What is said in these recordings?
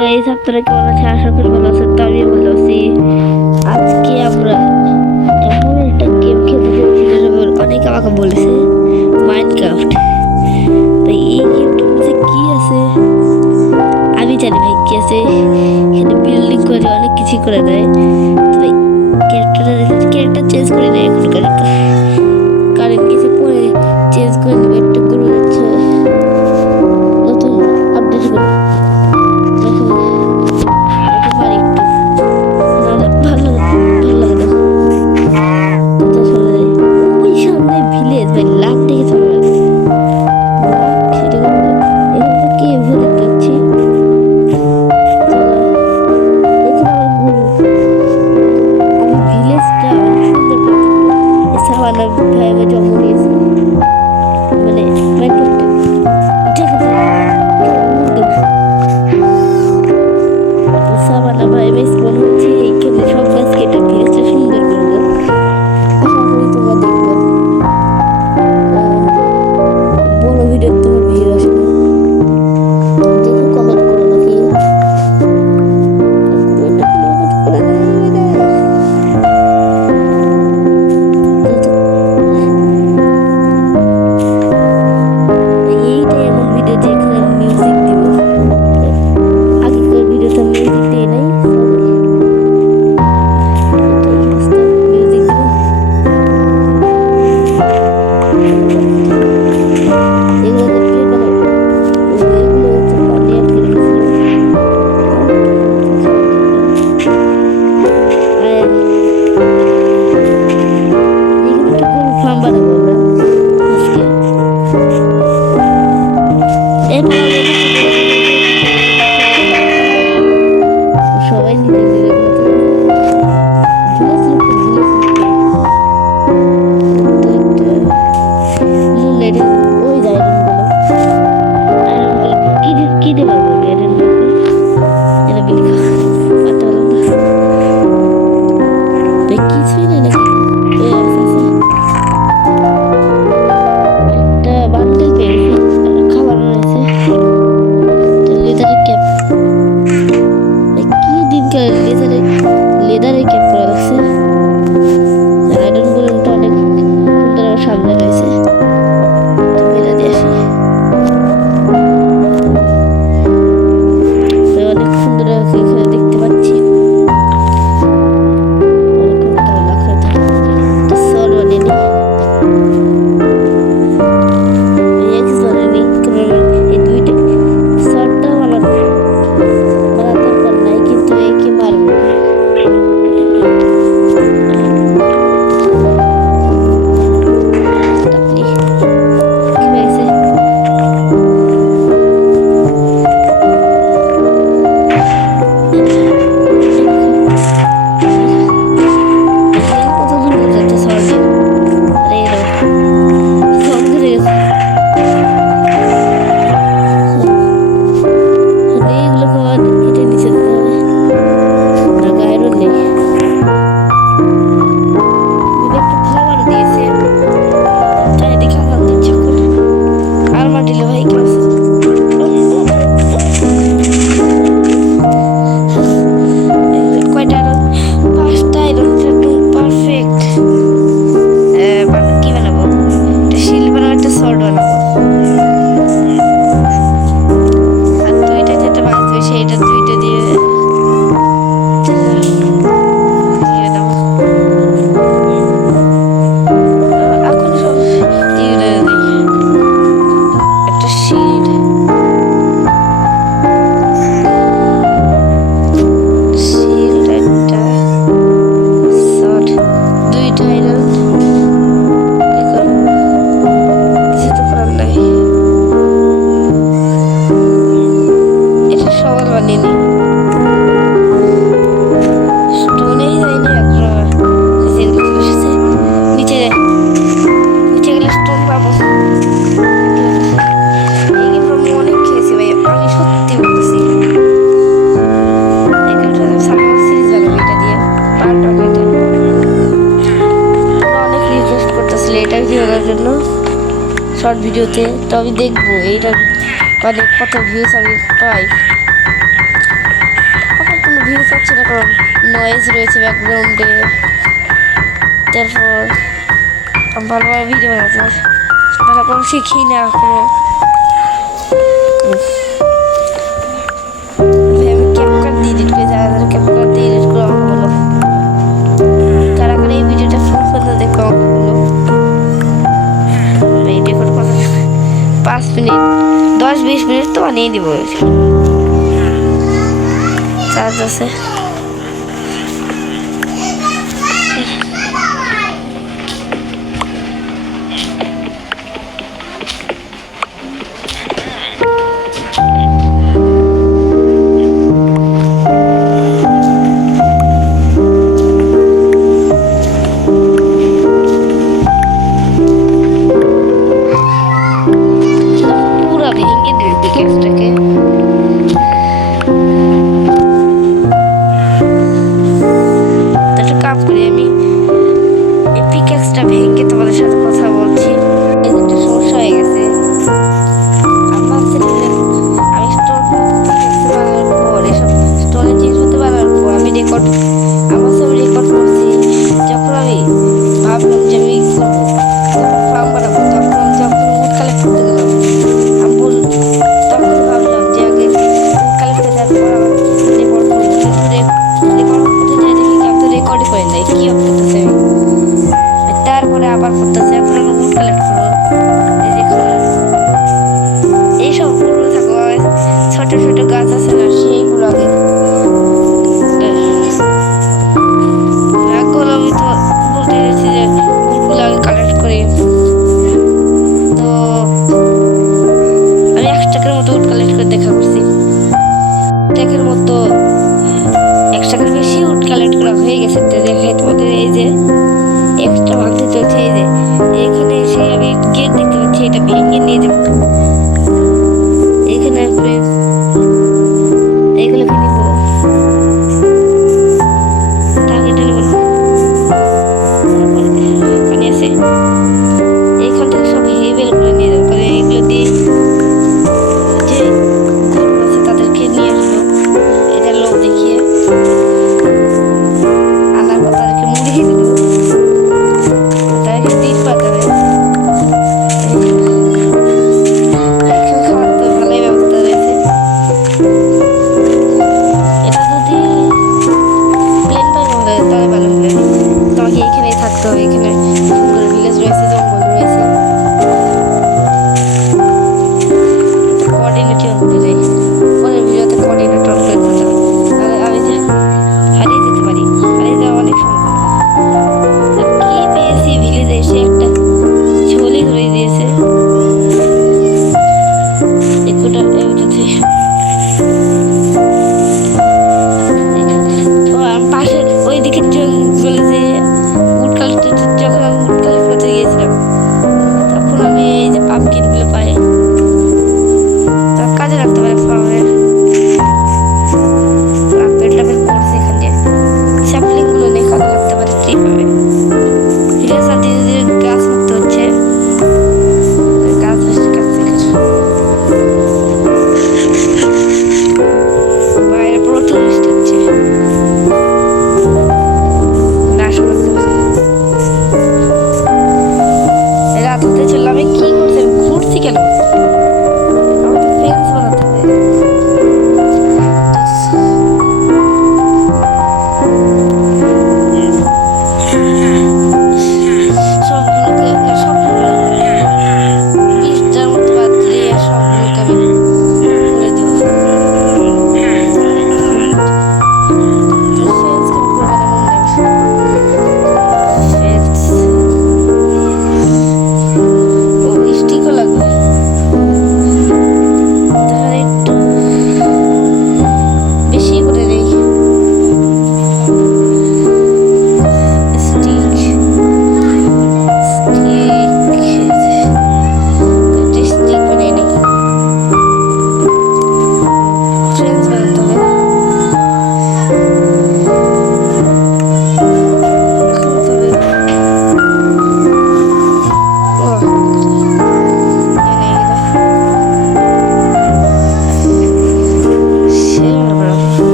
গাইস, আপনারা কেমন আছেন? আশা করি ভালো আছেন। তো আমি ভালো আছি। আজকে আমরা এমন একটা গেম খেলতে চলেছি যেটা অনেকে আমাকে বলেছে, মাইনক্রাফট। তো এই গেমটার মধ্যে কি আছে আমি জানি ভাই, কি আছে এখানে বিল্ডিং করে অনেক কিছু করে দেয়। তো ভাই ক্যারেক্টার চেঞ্জ করে নেয় এখন। কারেন্ট কিছু পরে চেঞ্জ করে নেবে। একটা গরু যাচ্ছে নতুন আপডেট করে জন্ম নিয়েছে মানে সাবানা ভাই বেশ মনে হচ্ছে এইখানে সব গাছ কেটে দিয়েছে সুন্দর করবো। আশা করি তোমরা দেখবো। বড় ভিডিও তোমার ভিড় আসে দেখো, কমেন্ট করো নাকি সবাই কিনে পারবো কিছুই না নাকি একটা বান্ডেল পেয়েছি, খাবার রয়েছে, লেদারের ক্যাপ। কি দিনকার লেদারের ক্যাপ পরা লাগছে। আয়রন গোলেমটা অনেক সুন্দর আমার সামনে রয়েছে। মেলা দিয়ে আসি, অনেক সুন্দর এখানে দেখতে পাচ্ছি। জন্য শর্ট ভিডিওতে। তো আমি দেখবো এইটা মানে কত ভিউজ আমি পাই। পাচ্ছি না, কারণ নয়েজ রয়েছে ব্যাকগ্রাউন্ডে। তারপর ভালোভাবে ভিডিও বানাতে মানে কোনো শিখি না এখনো। আমি ক্যাপকাট দিয়ে এডিট করি, যারা যারা ক্যাপকাট দিয়ে এডিট করে আমাকে বলো, কারা কারা এই ভিডিওটা ফুল পর্যন্ত দেখো আমাকে বলো। এইটা করে কথা 5 মিনিট 10-20 মিনিট তো বানিয়ে দিব। চার্জ আছে। পুরা ভেঙে দিল পিকেক্সটাকে। একটা কাজ করি, আমি এই পিকেক্সটা ভেঙে তোমাদের সাথে কথা বলছি। এই একটা সমস্যা হয়ে গেছে। আমি ভাবছিলাম যে আমি স্টোন পিকেক্স বানানোর পর, এসব স্টোনের জিনিসপত্র বানানোর পর আমি রেকর্ড করছি। যখন আমি ভাবলাম যে আমি করবো ফার্ম বানাবো, তখন আমি যখন উড কালেক্ট করতে গেলাম, আমি তখন ভাবলাম যে আগে উড কালেক্ট করে তারপর আমার রেকর্ড করবো। কিন্তু রেকর্ড করতে যাই দেখি আমি তো রেকর্ডই করে নাই, কি অফ করতেছে আমি। তারপরে আবার করতেছে, এখন আমি উড কালেক্ট করবো। এই দেখুন এইসব উড়ে থাকো, ছোট ছোট গাছ আছে না, সেইগুলো আগে আমি তো বলতে চাইছি যে উডগুলো আগে কালেক্ট করি। তো আমি 1 টাকার মতো উড কালেক্ট করে দেখা করছি। টাকার মতো 1 টাকার বেশি উড কালেক্ট করা হয়ে গেছে। তো দেখাই তোমাদের, এই যে এক্সট্রা ভাঙতে চলছে। এই যে এখানে এসে আমি গেট দেখতে পাচ্ছি, এটা ভেঙে নিয়ে যাবো। এখানে এইগুলোকে নিব, টার্গেটে নেব না। পানি আছে, এইখান থেকে সব হেবেল করে নিয়ে যাবো। কারণ এইগুলো দিয়ে যে আছে তাদেরকে নিয়ে আসবো, এটা লোক দেখিয়ে আনার পর তাদেরকে মুড়িয়ে দেবো, তাদেরকে দিন পাঠাবে। এখানে খাওয়ার তো ভালোই ব্যবস্থা রয়েছে।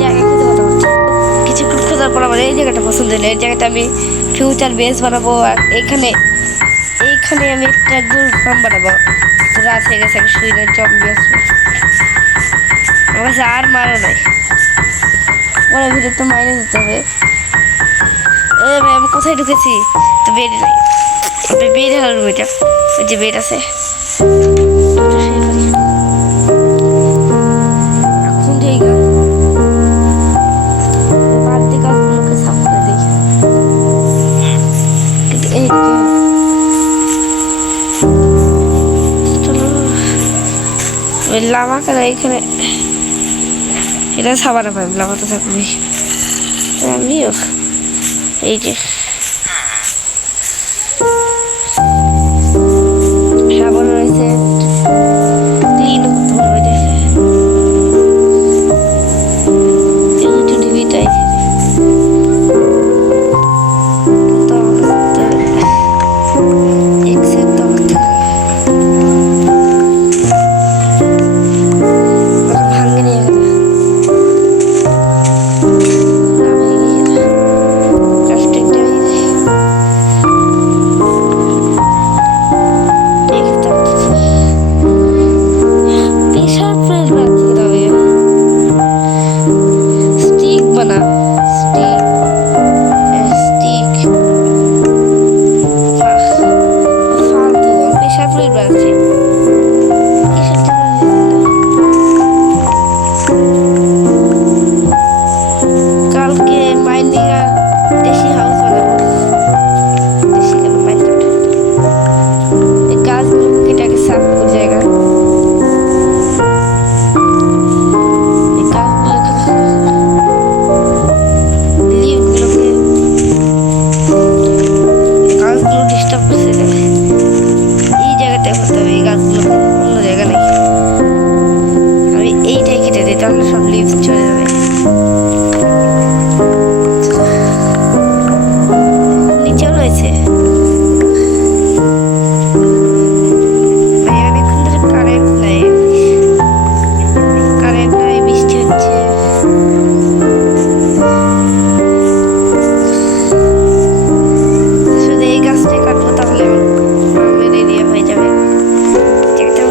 জায়গা খুঁজে কথা বলছি কিছুক্ষণ খোঁজার পর আমার এই জায়গাটা পছন্দ হলো। এই জায়গাটা আমি ফিউচার বেস বানাবো। আর এইখানে আমি একটা গরুর ফার্ম বানাবো। রাত হয়ে গেছে, আমি শুই নাই, জম্বি আসবে আমার কাছে আর মারও নাই। ওর ভিতর তো মাইনে দিতে হবে। ভাই আমি কোথায় ঢুকেছি? তো বেড নাই, বেড হলো রুম, এটা ওই যে বেড আছে। এখন জায়গা বাদ দিয়ে গাছগুলোকে সাফ করে দিই। কিন্তু এইদিকে চলো ওই লামা কেন এইখানে, এটা সাবানা পাই, লামা তো থাকবেই। আমিও এই যে সাবান রয়েছে, ক্লিন করতে পারবে। একটু ডিবিটাই তাহলে সব লিভস চলে যাবে। নিচেও রয়েছে। অনেকক্ষণ ধরে কারেন্ট নাই, বৃষ্টি হচ্ছে। শুধু এই গাছটাই কাটবো, তাহলে আমার এরিয়া হয়ে যাবে। একটা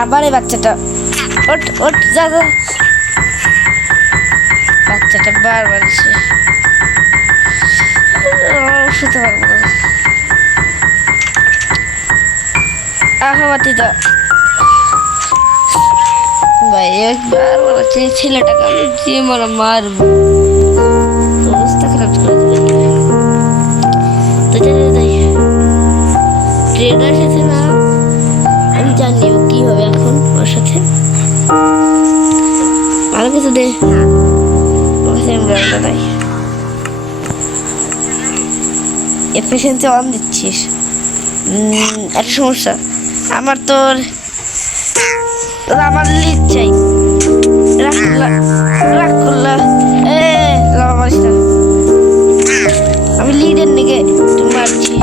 আবার এই বাচ্চাটা ওঠ ওঠ যা যা বাচ্চাটা বারবার এসে শুতে পারবো না আহাবাতি দা ভাই একবার বলছে ছেলেটাকে আমি যে মারা মারবো অবস্থা খারাপ করে দেবে তো যাই ট্রেনার সাথে না আমি জানি ও কি হবে এখন ওর সাথে ভালো কিছু দে নাই এফিসিয়েন্সি অন দিচ্ছিস একটা সমস্যা আমার তোর আমার লিড চাই রাগ করলা আমি লিডের নিকে মারছি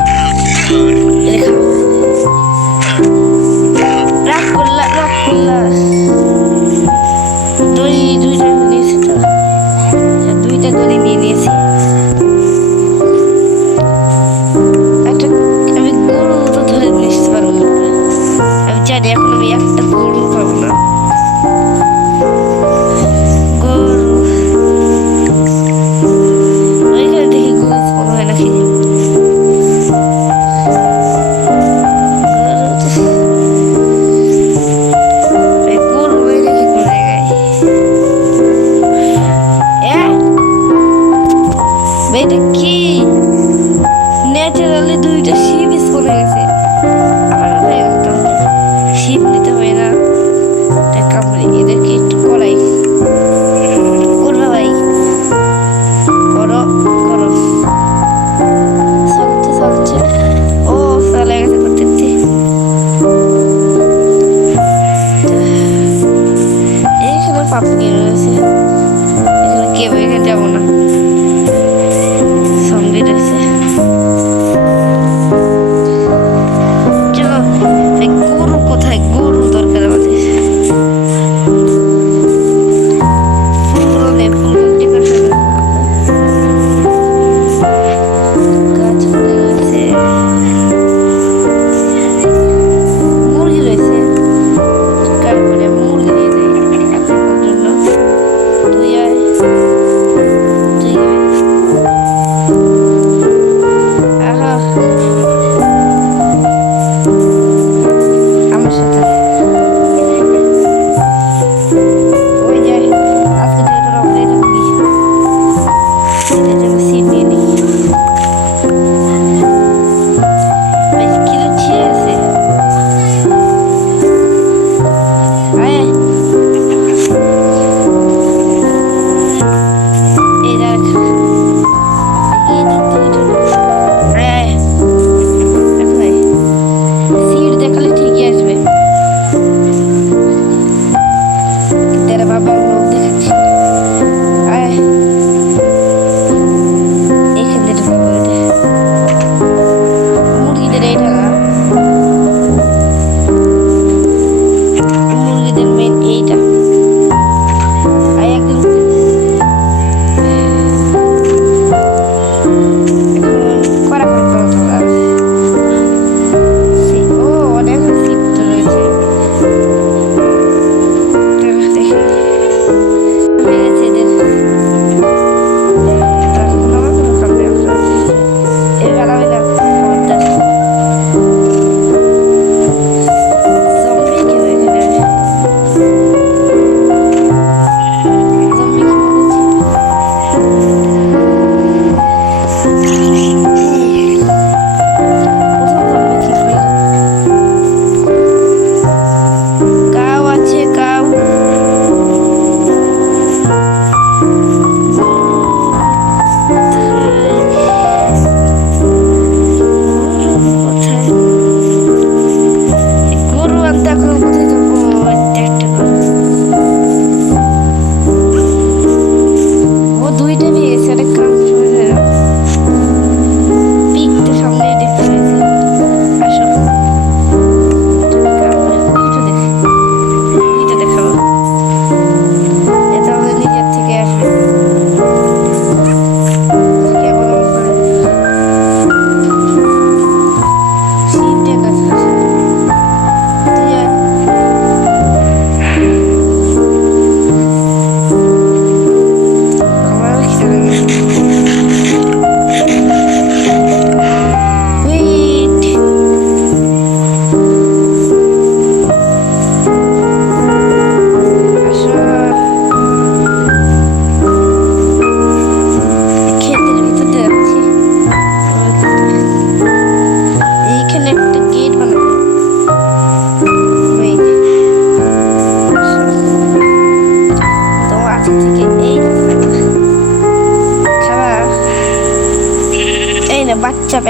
রাগ করলা দুইটা নিয়েছি তো দুইটা করে নিয়ে নিয়েছি একটা আমি গরু তো ধরে নিয়ে আসতে পারবো না আমি জানি এখন আমি একটা গরু পাবো না গরু ওইখানে দেখি গরু মনে হয় নাকি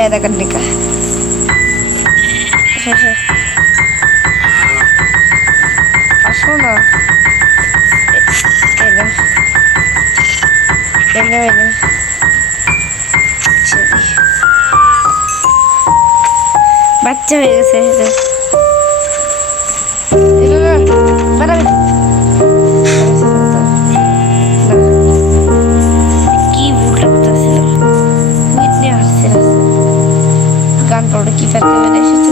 फायदा करने का। আসো না, বাচ্চা হয়ে গেছে। কি ভুলটা করতেছিলাম, নিয়ে আসছে গান পড়ে কি পারতে পারে এসেছে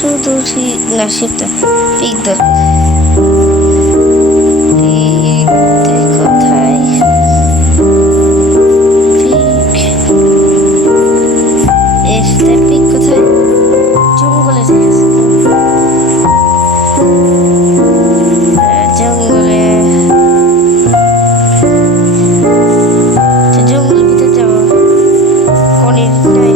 শুধু না সেটা পিক দরকার। কোথায় পিক কোথায় জঙ্গলে জঙ্গলে জঙ্গলের ভিতরে যাবো কনের নাই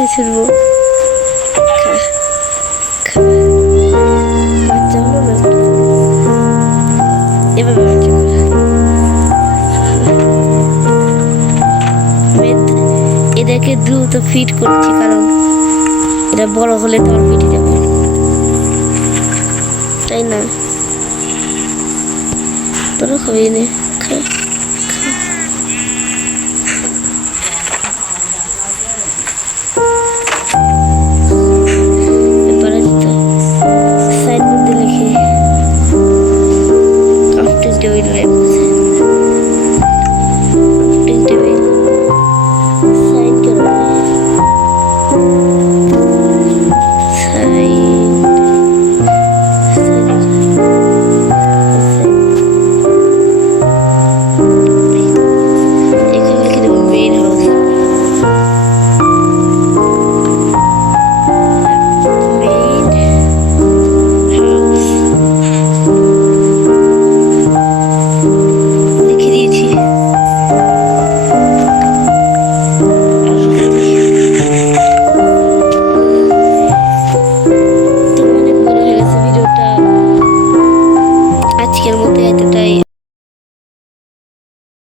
কোথায় ছুটবো? খা, খা। বাচ্চা হলো না? এভাবে বাচ্চা করা। এদেরকে দ্রুত ফিট করছি, কারণ এটা বড় হলে তো আর ফিটে যাবে, তাই না? তোরা খাবি নে, খা। সাইনবোর্ডে লিখে ক্রাফটিং টেবিল লেখছে, ক্রাফটিং টেবিল সাইন করো, সাইন এখানে লিখে দেবো মেইন হাউস। আজকের মতো